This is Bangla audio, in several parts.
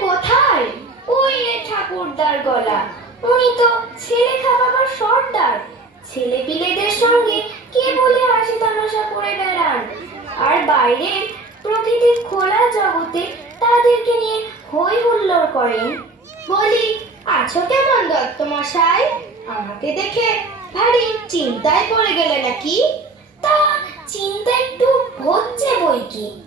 কোথায়? ওই রে ঠাকুরদার গলা। উনি তো ছেলে খাবাবার সর্দার। ছেলে পিলেদের সঙ্গে কে বলে হাসি তামাশা করে বেড়ান? আর বাইরে প্রকৃতির খোলা জগতে তাদেরকে নিয়ে হই হুল্লোড় করেন? বলি, আছো কেমন দত্ত মশাই আমাকে দেখে ভারী চিন্তায় পড়ে গেলে নাকি? তা চিন্তা একটু হচ্ছে বই কি?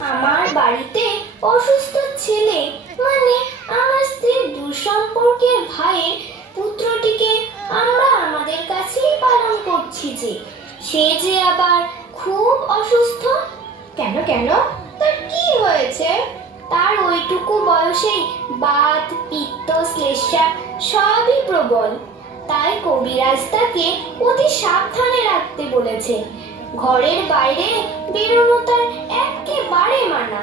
আমার বাড়িতে অসুস্থ ছেলে মানে আমার স্ত্রীর দুঃসম্পর্কের ভাইয়ের পুত্রটিকে আমরা আমাদের কাছেই পালন করছি যে, সে যে আবার খুব অসুস্থ। কেন কেন? তার কি হয়েছে? তার ওইটুকু বয়সেই বাত, পিত্ত শ্লেষা সবই প্রবল। তাই কবিরাজ তাকে অতি সাবধানে রাখতে বলেছে। ঘরের বাইরে বেরোনো তার একেবারে মানা।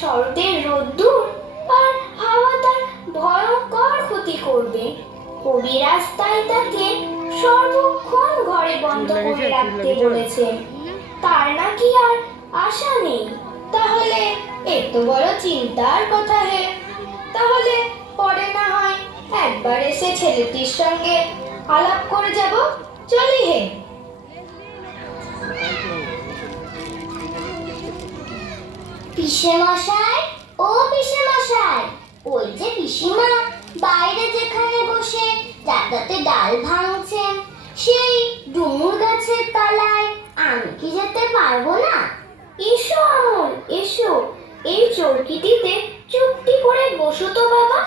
শরতের রোদ্দুর আর হাওয়া তার ভয়ঙ্কর ক্ষতি করবে। কবিরাজ তাই তাকে সর্বক্ষণ ঘরে বন্ধ করে রাখতে বলেছেন। তার নাকি আর আশা নেই। তাহলে এত বড় চিন্তার কথা হে। তাহলে পরে না হয় একবার এসে ছেলেটির সঙ্গে আলাপ করে যাব। চলি হে। পিসে মশাই ও পিসে মশাই ওই যে পিসিমা বাইরে যেখানে বসে যাতাতে ডাল ভাঙছেন সেই ডুমুর গাছের তলায় আমি কি যেতে পারব না? এসো আমল এসো, এই চৌকিটিতে চুপটি করে বসো তো বাবা।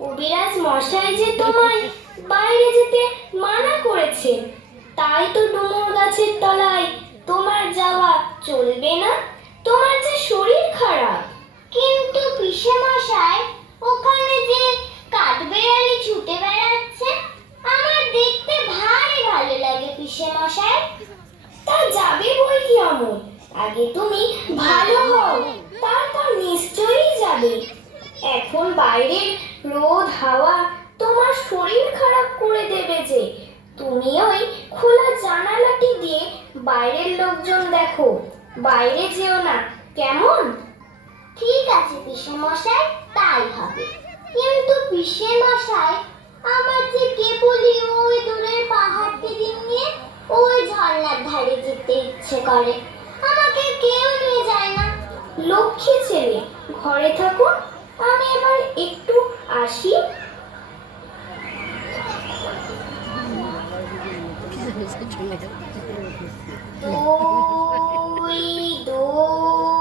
কবিরাজ মশাই যে তোমায় বাইরে যেতে মানা করেছে, তাই তো ডুমুর গাছের তলায় তোমার যাওয়া চলবে না। তোমার যে শরীর খারাপ। কিন্তু পিসে মশাই, ওখানে যে কাঠবেড়ালি ছুটে বেড়াচ্ছে, আমার দেখতে ভারী ভালো লাগে পিসে মশাই। তা যাবে বই কি আমল আগে তুমি ভালো হও, তারপর নিশ্চয়ই যাবে। এখন বাইরের রোদ, হাওয়া তোমার শরীর খারাপ করে দেবে যে। তুমি ওই খোলা জানালাটি দিয়ে বাইরের লোকজন দেখো। বাইরে যেও না কেমন? ঠিক আছে পিসে মশাই তাই হবে। কিন্তু পিসে মশাই আমার যে কেবলই ওই দূরের পাহাড়টি দিন নিয়ে ওই ঝর্ণার ধারে যেতে ইচ্ছে করে। আমাকে কেউ নিয়ে যায় না। লক্ষ্মী ছেলে ঘরে থাকুন আমি এবার একটু আসি। দই দই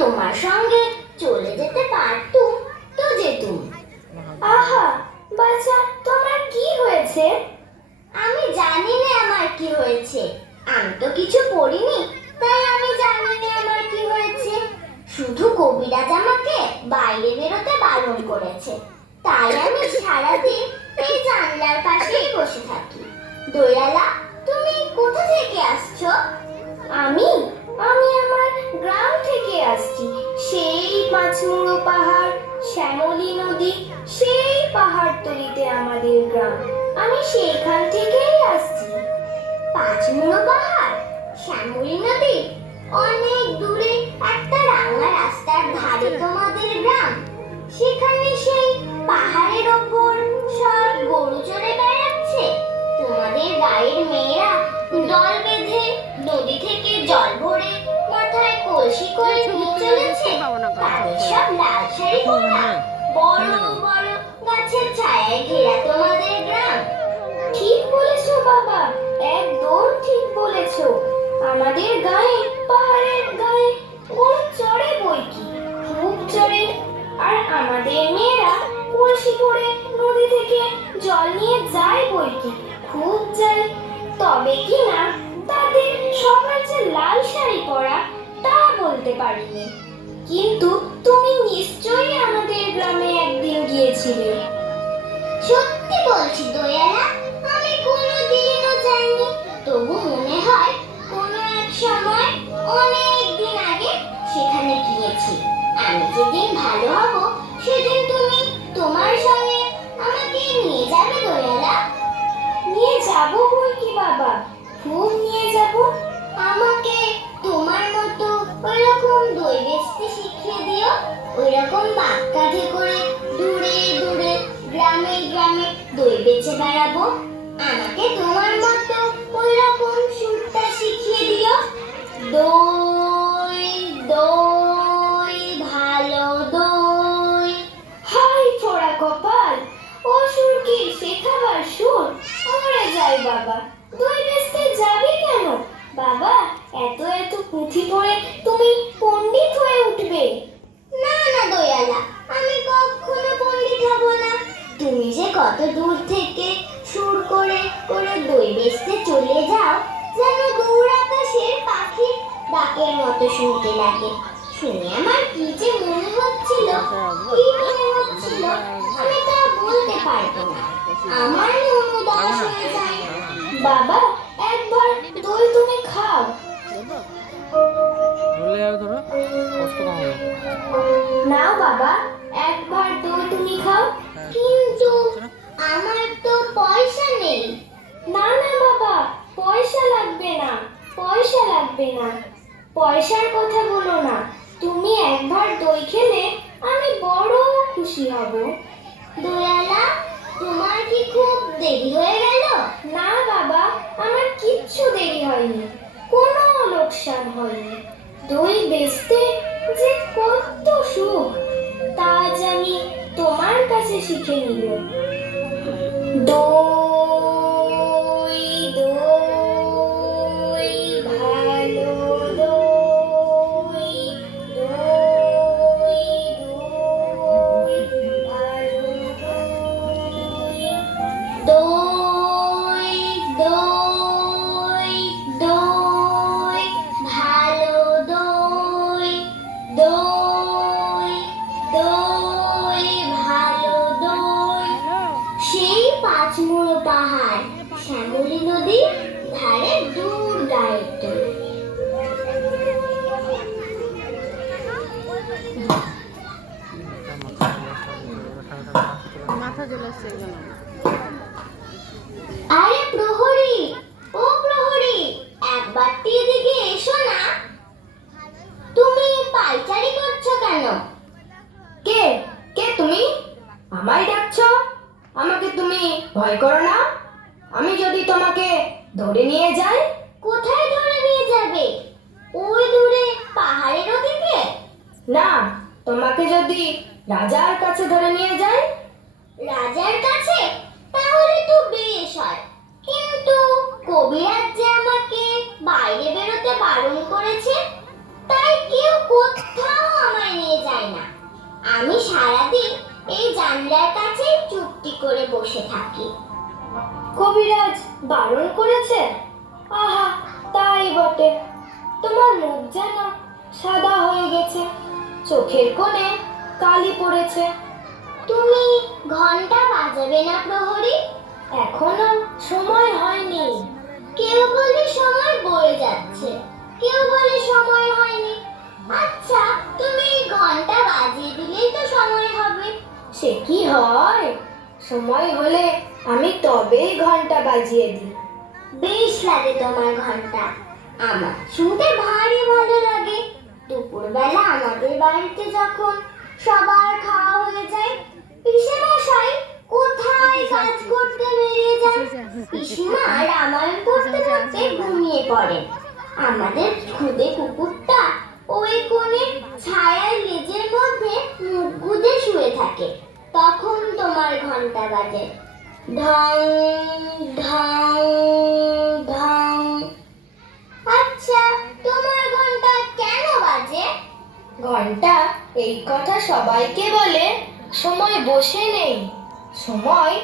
তোমার সঙ্গে চলে যেতে পারতুম তো যেতুম আহা বাচ্চা তোমার কি হয়েছে? আমি জানি না আমার কি হয়েছে। আমি তো কিছু পড়িনি তাই আমি জানি না আমার কি হয়েছে। শুধু কবিরাজ আমাকে বাইরে বেরোতে বারণ করেছে। তাই আমি সারাদিন এই জানলার পাশেই বসে থাকি। দয়ালা তুমি কোথা থেকে আসছো? আমি আমি আমার গ্রাম থেকে আসছি। সেই পাঁচমুড়ো পাহাড়, শ্যামলী নদী, সেই পাহাড় তলিতে আমাদের গ্রাম। আমি সেইখান থেকেই আসছি। পাঁচমুড়ো পাহাড়, শ্যামলী নদী, অনেক দূরে একটা রাঙা তোমাদের গ্রাম? ঠিক বলেছ বাবা, একদম ঠিক বলেছ। আমাদের গায়ে, পাহাড়ের গায়ে গরু চড়ে বই কি? খুব চড়ে। আর আমাদের মেয়েরা কলসি করে নদী থেকে জল নিয়ে যায় বই কি? খুব যায়। তবে কি না, তাদের সবার যে লাল শাড়ি পরা, তা বলতে পারিনি। কিন্তু তুমি নিশ্চয়ই আমাদের গ্রামে একদিন গিয়েছিলে। সত্যি বলছি, দয়ালা, আমি যাইনি। তবু মনে হয় কোনো এক সময়, অনেক দিন আগে সেখানে গিয়েছি। আমি যেদিন ভালো হব, সেদিন তুমি তোমার সঙ্গে আমাকে নিয়ে যাবে, দয়ালা। নিয়ে যাব কি বাবা? খুব নিয়ে যাব? আমাকে তোমার মতো ওইরকম দই বেচতে শিখিয়ে দিও? ওইরকম বাক্কাঠে করে দূরে দূরে গ্রামে গ্রামে দই বেচে বেড়াবো। আমাকে তোমার মতো ওই রকম সুরটা শিখিয়ে দিও। দই নাও বাবা একবার দই তুমি খাও। কিন্তু আমার তো পয়সা নেই। না না বাবা পয়সা লাগবে না পয়সা লাগবে না। পয়সার কথা বলো না তুমি একবার দই খেলে আমি বড় খুশি হব। দয়ালা তোমার কি খুব দেরি হয়ে গেল? না বাবা আমার কিচ্ছু দেরি হয়নি কোনো লোকসান হয়নি। দই বেচতে যে কত সুখ তা আজ আমি তোমার কাছে শিখে নিল দই কেন কে? কে তুমি? আমায় ডাকছো? আমাকে তুমি ভয় করো না? আমি যদি তোমাকে ধরে নিয়ে যাই? কোথায় ধরে নিয়ে যাবে? ওই দূরে পাহাড়ের ওদিকে না তোমাকে যদি রাজার কাছে ধরে নিয়ে যাই? রাজার কাছে? তাহলে তো বেশ হয়। কিন্তু কবিরাজ যে আমাকে বাইরে বেরোতে বারণ করেছে তাই কেউ কোথাও আমায় নিয়ে যায় না। আমি সারাদিন এই জানলার কাছে চুপটি করে বসে থাকি। কবিরাজ বারণ করেছে? আহা তাই বটে। তোমার মুখ যেন সাদা হয়ে গেছে। চোখের কোণে কালি পড়েছে। তুমি ঘণ্টা বাজাবে না প্রহরী? এখনও সময় হয়নি। কেউ বলে সময় বয়ে যাচ্ছে। কেউ বলে সময় হয়নি। আচ্ছা তুমি ঘণ্টা বাজিয়ে দিলেই তো সময় হবে। সে কি হয়? সময় হলে আমি তবেই ঘণ্টা বাজিয়ে দিই। বেশ লাগে তোমার ঘণ্টা। আমার শুনতে ভারী ভালো লাগে। দুপুরবেলা আমাদের বাড়িতে যখন সবার খাওয়া হয়ে যায় পিসে মশাই কোথায় কাজ করতে বেরিয়ে যান? পিসিমা রামায়ণ পড়তে পড়তে ঘুমিয়ে পড়েন। আমাদের খুদে কুকুরটা ওই কোণে ছায়ার লেজের মধ্যে মুখ গুজে শুয়ে থাকে। তখন তোমার ঘণ্টা বাজে। ঢং ঢং ঢং। আচ্ছা তোমার ঘণ্টা কেন বাজে? ঘণ্টা এই কথা সবাইকে বলে সময় বসে নেই। সময়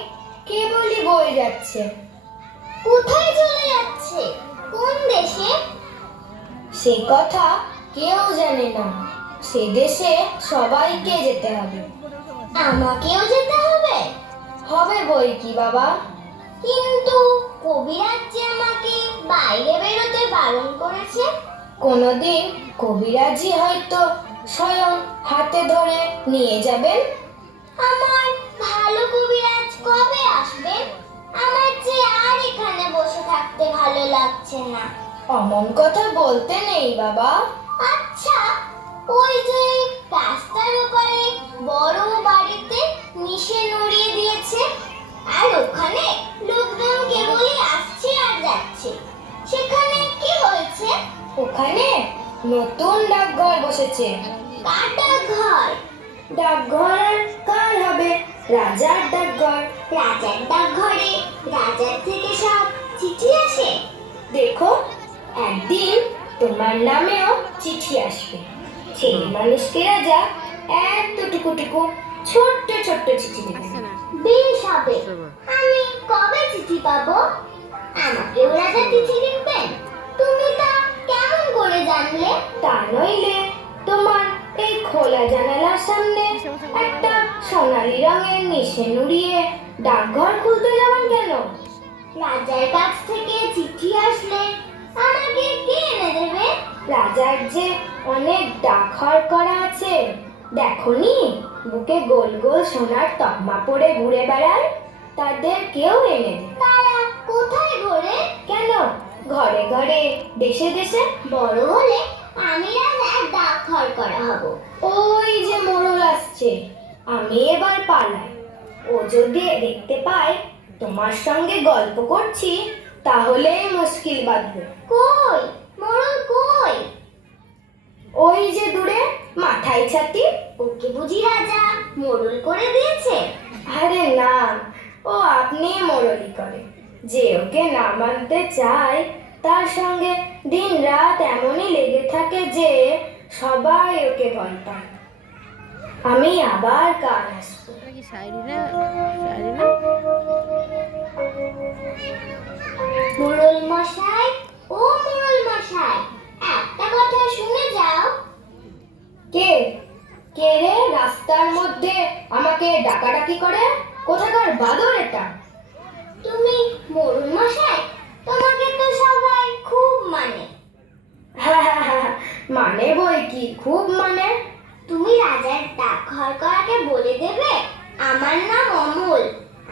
কেবলই বয়ে যাচ্ছে। কোথায় চলে যাচ্ছে? কোন দেশে? সে কথা কেউ জানে না। সে দেশে সবাইকে যেতে হবে। আমাকেও যেতে হবে। হবে বই কি বাবা? কিন্তু কবিরাজ যে আমাকে বাইরে বেরোতে বারণ করেছে? কোনোদিন কবিরাজি হয়তো স্বয়ং হাতে ধরে নিয়ে যাবেন। আমার ভালো কবিরাজ কবে আসবেন আমার যে আর এখানে বসে থাকতে ভালো লাগছে না। অমন কথা বলতে নেই বাবা। আচ্ছা ওই যে রাস্তার ওপারে বড় বাড়িতে নিশে নড়িয়ে দিয়েছে আর ওখানে লোকজন কেবলই আসছে আর যাচ্ছে। সেখানে কি হয়েছে? ওখানে নতুন ডাকঘর বসেছে। কাটা ঘর ডাকঘর আর কার হবে? রাজার ডাকঘর। রাজার ডাকঘরে রাজার থেকে সব চিঠি আসে? দেখো একদিন তোমার নামেও চিঠি আসবে। ছেলে মানুষকে রাজা এতটুকু টুকু ছোট্ট ছোট্ট চিঠি দেবে বেশ হবে। আমি কবে চিঠি পাবো? আমাকেও রাজা চিঠি লিখবেন। তুমি তা কেমন করে জানলে? তা নইলে তোমার এই খোলা জানালার সামনে একটা সোনালি রঙের নিশে নুড়িয়ে ডাকঘর খুলতে যাবেন কেন? রাজার কাছ থেকে চিঠি আসলে আমাকে কে এনে দেবে? রাজার যে অনেক ডাকঘর করা আছে দেখনি? বুকে গোল গোল সোনার তকমা পরে ঘুরে বেড়ায় তাদের কেউ এনে তারা কোথায় ঘোরে? কেন? ঘরে ঘরে দেশে দেশে? বড় হলে আমি রাজার ডাকঘর করা হব। ওই যে মোড়ল আসছে আমি এবার পালাই। ও যদি দেখতে পায় তোমার সঙ্গে গল্প করছি তাহলে মুশকিল বাঁধবে। কই? মরণ কই? ওই যে দূরে মাথায় ছাতি। ওকে বুঝি রাজা মোড়ল করে দিয়েছে। আরে না ও আপনি মোড়লি করে। যে ওকে না মানতে চায় তার সঙ্গে দিন রাত এমনই লেগে থাকে যে সবাই ওকে ভয় পায়। আমি আবার কাল আসব। মোড়ল মশাই ও মোড়ল মশাই একটা কথা শুনে যাও। কে? কে রে রাস্তার মধ্যে আমাকে ডাকাডাকি করে? কোথাকার বাদর এটা? তুমি মোড়ল মশাই তোমাকে তো সবাই খুব মানে। হ্যাঁ হ্যাঁ হ্যাঁ মানে বই কি? খুব মানে? তুমি রাজার ডাকঘর করাকে বলে দেবে আমার নাম অমল।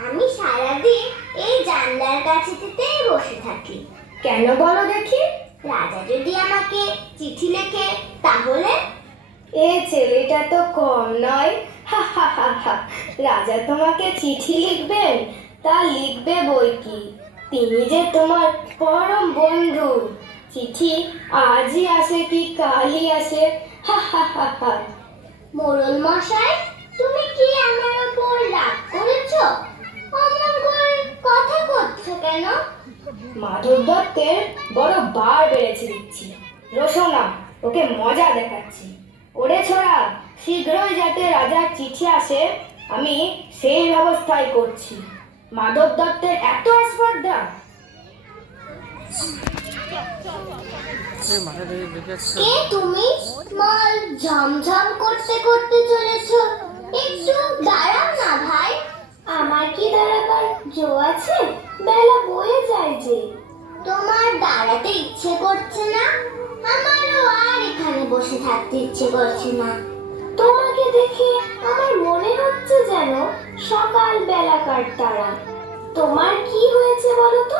আমি সারাদিন এই জানলার কাছেতেই বসে থাকি। কেন বলো দেখি? রাজা যদি আমাকে চিঠি লেখে তাহলে? এ ছেলেটা তো কম নয়। হা হা হা হা। রাজা তোমাকে চিঠি লিখবেন? তা লিখবে বই কি? তিনি যে তোমার পরম বন্ধু। চিঠি আজই আসে কি কালই আসে? হা হা হা হা। মশাই তুমি কি আমার ওপর রাগ করেছ? কেন? মাধব দত্তের বড় বার বেড়েছে দিচ্ছি। রোশনা ওকে মজা দেখাচ্ছি। ওরে ছোড়া শীঘ্রই যাতে রাজার চিঠি আসে আমি সেই ব্যবস্থাই করছি। মাধব দত্তের এত স্পর্ধা এই মাথা দেখে দেখে আসছে। কে তুমি? মাল ঝমঝম করতে করতে চলেছো। একটু দাঁড়াও না ভাই। আমার কি দাঁড়াবার জো আছে? বেলা বয়ে যায় যে। তোমার দাঁড়াতে ইচ্ছে করছে না? আমারও আর এখানে বসে থাকতে ইচ্ছে করছে না। তোমাকে দেখে আমার মনে হচ্ছে যেন সকাল বেলাকার তারা। তোমার কি হয়েছে বলো তো?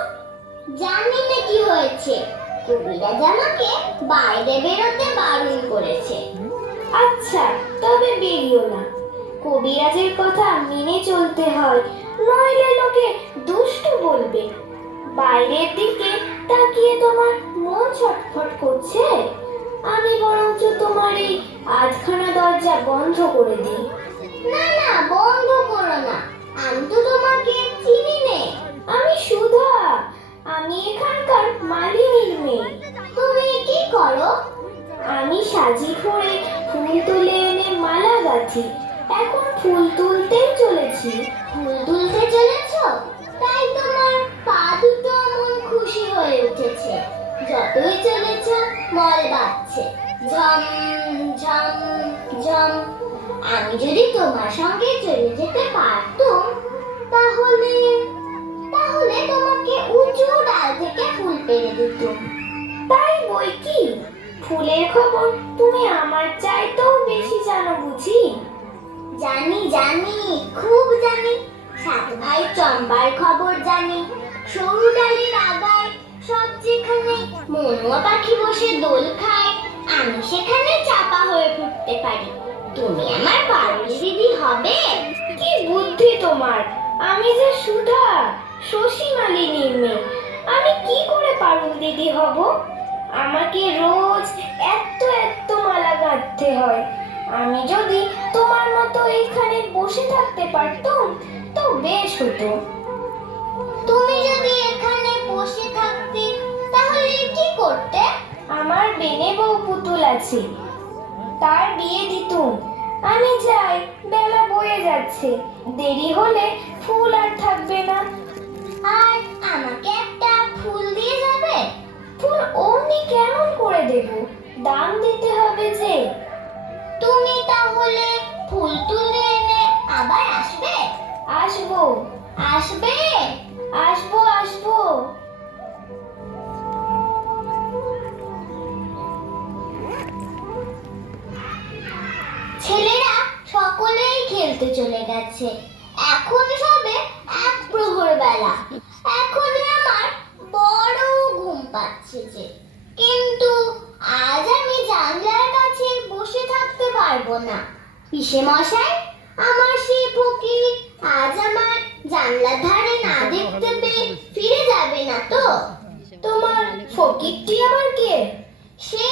জানি না কি হয়েছে। কবিরাজ আমাকে বাইরে বেরোতে বারণ করেছে। আচ্ছা তবে বেরিও না। কবিরাজের কথা মেনে চলতে হয়। নইলে লোকে দুষ্ট বলবে। বাইরের দিকে তাকিয়ে তোমার মন ছটফট করছে? আমি বরঞ্চ তোমার এই আধখানা দরজা বন্ধ করে দিই। না না, বন্ধ করো না। আমি তো তোমাকে চিনি নে। আমি সুধা। আমি এখানকার মালিনীর মেয়ে। তুমি কি করো? আমি সাজি করে ফুল তুলে এনে মালা গাঁথি। এখন ফুল তুলতেই চলেছি। ফুল তুলতে চলেছ? তাই তোমার পা দুটো এমন খুশি হয়ে উঠেছে। যতই চলেছ, মল বাজছে ঝম ঝম ঝম। আমি যদি তোমার সঙ্গে চলে যেতে পারতুম, তাহলে তাহলে তোমাকে উঁচু ডাল থেকে ফুল পেরে দিতুম। তাই বই কি? ফুলের খবর তুমি আমার চাইতেও বেশি জানো বুঝি? জানি জানি, খুব জানি। সাত ভাই চম্বার খবর জানি। সরু ডালের আগায় সব যেখানে। মনুয়া পাখি বসে দোল খায়। আমি সেখানে চাপা হয়ে ফুটতে পারি। তুমি আমার বাড়ি দিদি হবে? কি বুদ্ধি তোমার? আমি যে সুধা, শশী মালিনীর মেয়ে। আমি কি করে পারুল দিদি হব? আমাকে রোজ এত এত মালা গাঁথতে হয়। আমি যদি তোমার মতো এইখানে বসে থাকতে পারতাম তো বেশ হতো। তুমি যদি এখানে বসে থাকতে তাহলে কি করতে? আমার বেনে বউ পুতুল আছে। তার বিয়ে দিতুম। আমি যাই বেলা বয়ে যাচ্ছে। দেরি হলে ফুল আর থাকবে না। আর আমাকে একটা ফুল দিয়ে যাবে? ফুল অমনি কেমন করে দেব? দাম দিতে হবে যে। তুমি তাহলে ফুল তুলে এনে আবার আসবে? আসব। আসবে? আসব আসব। ছেলেরা সকলেই খেলতে চলে গেছে। এখন সবে এক প্রহর বেলা। এখন আমার বড় ঘুম পাচ্ছে যে। কিন্তু আজ আমি জানলার কাছে বসে থাকতে পারব না। পিসে মশাই, আমার সেই ফকির আজ আমার জানলার ধারে না দেখতে পেয়ে ফিরে যাবে না তো? তোমার ফকিরটি আবার কে? সে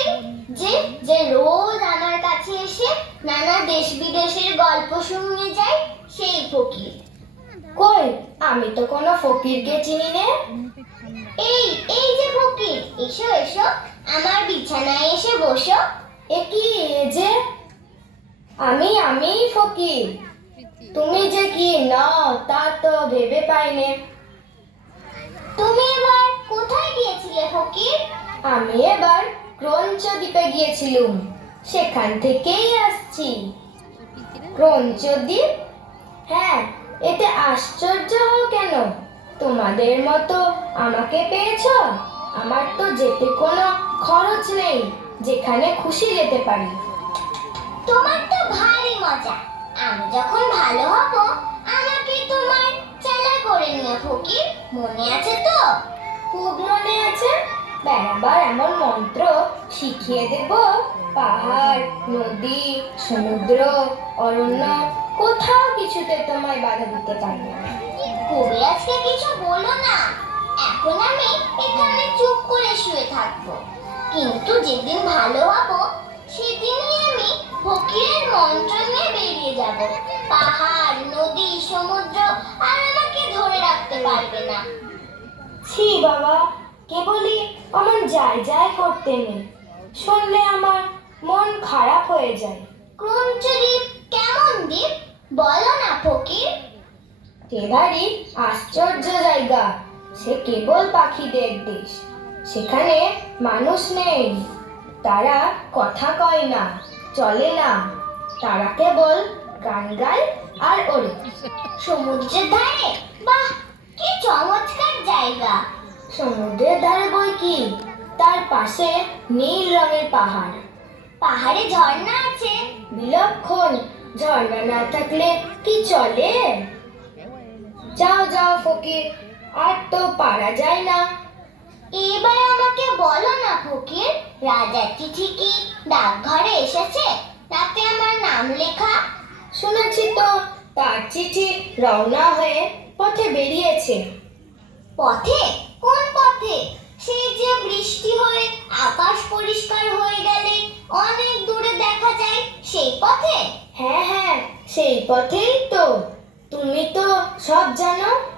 যে যে রোজ আমার কাছে এসে নানা দেশ বিদেশের গল্প শুনিয়ে যায়, সেই ফকির। কই, আমি তো কোনো ফকিরকে চিনি নে। এই এই যে ফকির, এসো এসো। আমার বিছানায় এসে বসো। এ কি এ যে আমি আমি ফকির। তুমি যে কি নাও, তা তো ভেবে পাইনে। তুমি এবার কোথায় গিয়েছিলে ফকির? আমি এবার ক্রঞ্চ দ্বীপে গিয়েছিলুম। সেখান থেকেই আসছি। ক্রঞ্চ দ্বীপ হ্যাঁ এতে আশ্চর্য হও কেন? তোমাদের মতো আমাকে পেয়েছ? আমার তো যেতে কোনো খরচ নেই যেখানে খুশি যেতে পারি। তোমার তো ভারী মজা। আমি যখন ভালো হব আমাকে তোমার চেলা করে নিও ফকির। মনে আছে তো? খুব মনে আছে। বেড়াবার এমন মন্ত্র শিখিয়ে দেব। পাহাড় নদী সমুদ্র অরণ্য কোথাও কিছুতে তোমায় বাধা দিতে পারবে না। কবিরাজকে কিছু বলো না। এখন আমি এখানে চুপ করে শুয়ে থাকব। কিন্তু যেদিন ভালো হব সেদিনই আমি ফকিরের মন্ত্র নিয়ে বেরিয়ে যাব। পাহাড় নদী সমুদ্র আর আমাকে ধরে রাখতে পারবে না। ছি বাবা কেবলই অমন যায় যায় করতে নেই। শুনলে আমার মন খারাপ হয়ে যায়। ক্রঞ্চ দ্বীপ কেমন দ্বীপ বলো না ফকির। কেদারি আশ্চর্য জায়গা। সে কেবল পাখিদের দেশ। সেখানে মানুষ নেই। তারা কথা কয় না, চলে না। তারা কেবল গান গায় আর ওড়ে। সমুদ্রের ধারে, বাহ, কি চমৎকার জায়গা। সমুদ্রের ধারে বই কি? তার পাশে নীল রঙের পাহাড়। পাহাড়ে ঝর্ণা আছে। বিলক্ষণ, ঝর্ণা না থাকলে কি চলে? যাও যাও, ফকির, আর তো পারা যায় না। এবার আমাকে বলো না ফকির। রাজার চিঠি কি ডাকঘরে এসেছে? তাতে আমার নাম লেখা। শুনেছি তো তার চিঠি রওনা হয়ে পথে বেরিয়েছে। পথে? কোন পথে? সেই যে বৃষ্টি হয়ে আকাশ পরিষ্কার হয়ে গেলে অনেক দূরে দেখা যায় সেই পথে? হ্যাঁ হ্যাঁ সেই পথেই তো। তুমি তো সব জানো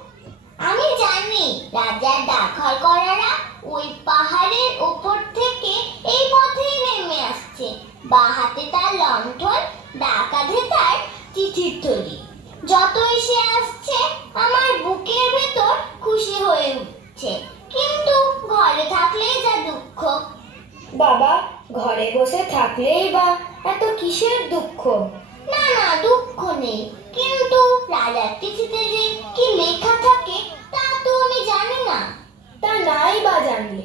আমি জানি রাজার ডাকঘর করারা ওই পাহাড়ের উপর থেকে এই পথেই নেমে আসছে। বা হাতে তার লণ্ঠন ডাকাধে তার চিঠির থলি যতই সে আসছে আমার বুকের ভেতর খুশি হয়ে উঠছে। কিন্তু ঘরে থাকলেই যা দুঃখ। বাবা ঘরে বসে থাকলেই বা এত কিসের দুঃখ? না না দুঃখ নেই। কিন্তু রাজার চিঠিতে যে কি লেখা থাকে তা তো আমি জানি না তা নাই বা জানলে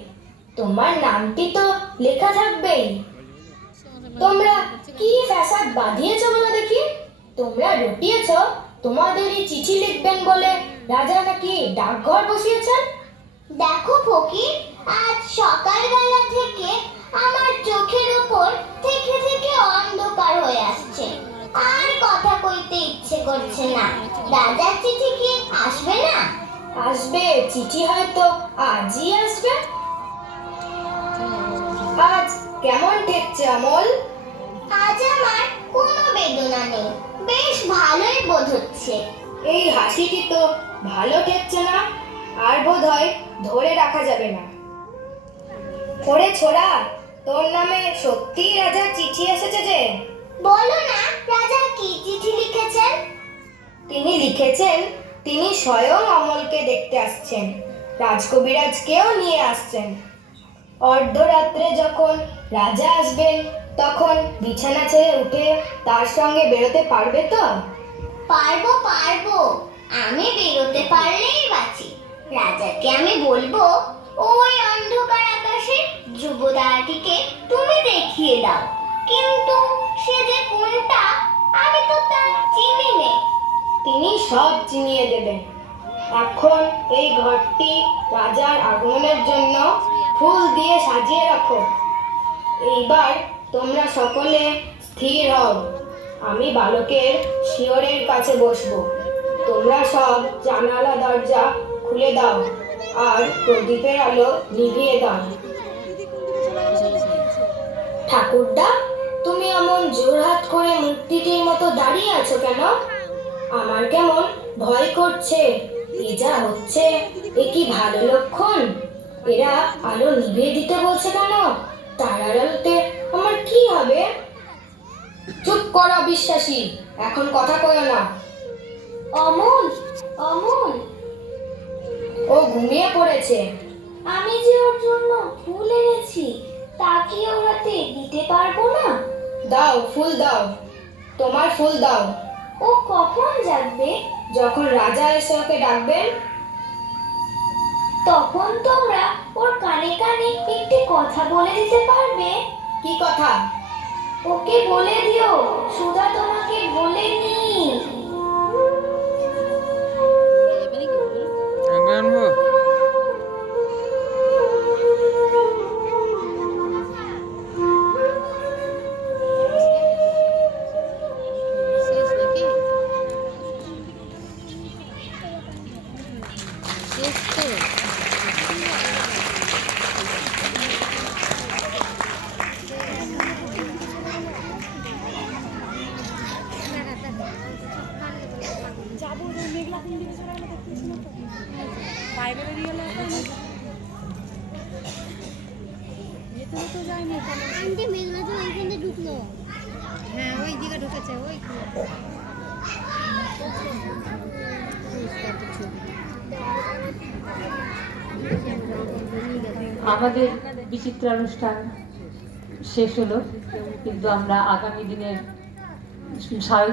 তোমার নামটি তো লেখা থাকবেই। তোমরা কি ফ্যাসাদ বাঁধিয়েছো বলো দেখি? তোমরা রটিয়েছ তোমাদেরই চিঠি লিখবেন বলে রাজা নাকি ডাকঘর বসিয়েছেন? দেখো ফকির আজ সকালবেলা থেকে আমার চোখের উপর থেকে থেকে অন্ধকার হয়ে আসছে। আর কথা কইতে ইচ্ছে করছে না। রাজার চিঠি কি আসবে না? আসবে চিঠি হয়তো আজই আসবে। আজ কেমন ঠেকছে অমল আজ আমার কোনো বেদনা নেই। বেশ ভালোই বোধ হচ্ছে। এই হাসিটি তো ভালো ঠেকছে না? আর বোধ হয় ধরে রাখা যাবে না। ওরে ছোড়া তোর নামে সত্যিই রাজা চিঠি এসেছে যে? বলো না রাজা কি চিঠি লিখেছেন? তিনি লিখেছেন তিনি স্বয়ং অমলকে দেখতে আসছেন। রাজকবিরাজকেও নিয়ে আসছেন। অর্ধরাত্রে যখন রাজা আসবেন তখন বিছানা ছেড়ে উঠে তার সঙ্গে বেরোতে পারবে তো? পারব পারব। আমি বেরোতে পারলেই বাঁচি। রাজাকে আমি বলব ওই অন্ধকার আকাশে ধ্রুবতারাটিকে তুমি দেখিয়ে দাও। কিন্তু সে যে কোনটা আমি তো তা চিনি নে। তিনি সব চিনিয়ে দেবেন। এখন এই ঘরটি রাজার আগমনের জন্য ফুল দিয়ে সাজিয়ে রাখো। এইবার তোমরা সকলে স্থির হও। আমি বালকের শিয়রের কাছে বসবো। তোমরা সব জানালা দরজা খুলে দাও আর প্রদীপের আলো নিভিয়ে দাও। ঠাকুরদা, তুমি এমন জোরহাত করে মূর্তিটির মতো দাঁড়িয়ে আছো কেন? আমার কেমন ভয় করছে। এ যা হচ্ছে, এ কি ভালো লক্ষণ? এরা আলো নিভিয়ে দিতে বলছে কেন? তারার আলোতে আমার কি হবে? চুপ করো বিশ্বাসী এখন কথা কয় না। অমল অমল। ও ঘুমিয়ে পড়েছে। আমি যে ওর জন্য ফুল এনেছি তা কি ওরাতে দিতে পারব না? দাও ফুল দাও। তোমার ফুল দাও। ও কখন জাগবে? যখন রাজা এসে ওকে ডাকবেন তখন তোমরা ওর কানে কানে একটি কথা বলে দিতে পারবে। কি কথা? ওকে বলে দিও সুধা তোমাকে বলেনি আনব আমাদের বিচিত্রানুষ্ঠান শেষ হলো কিন্তু আমরা আগামী দিনের সায়স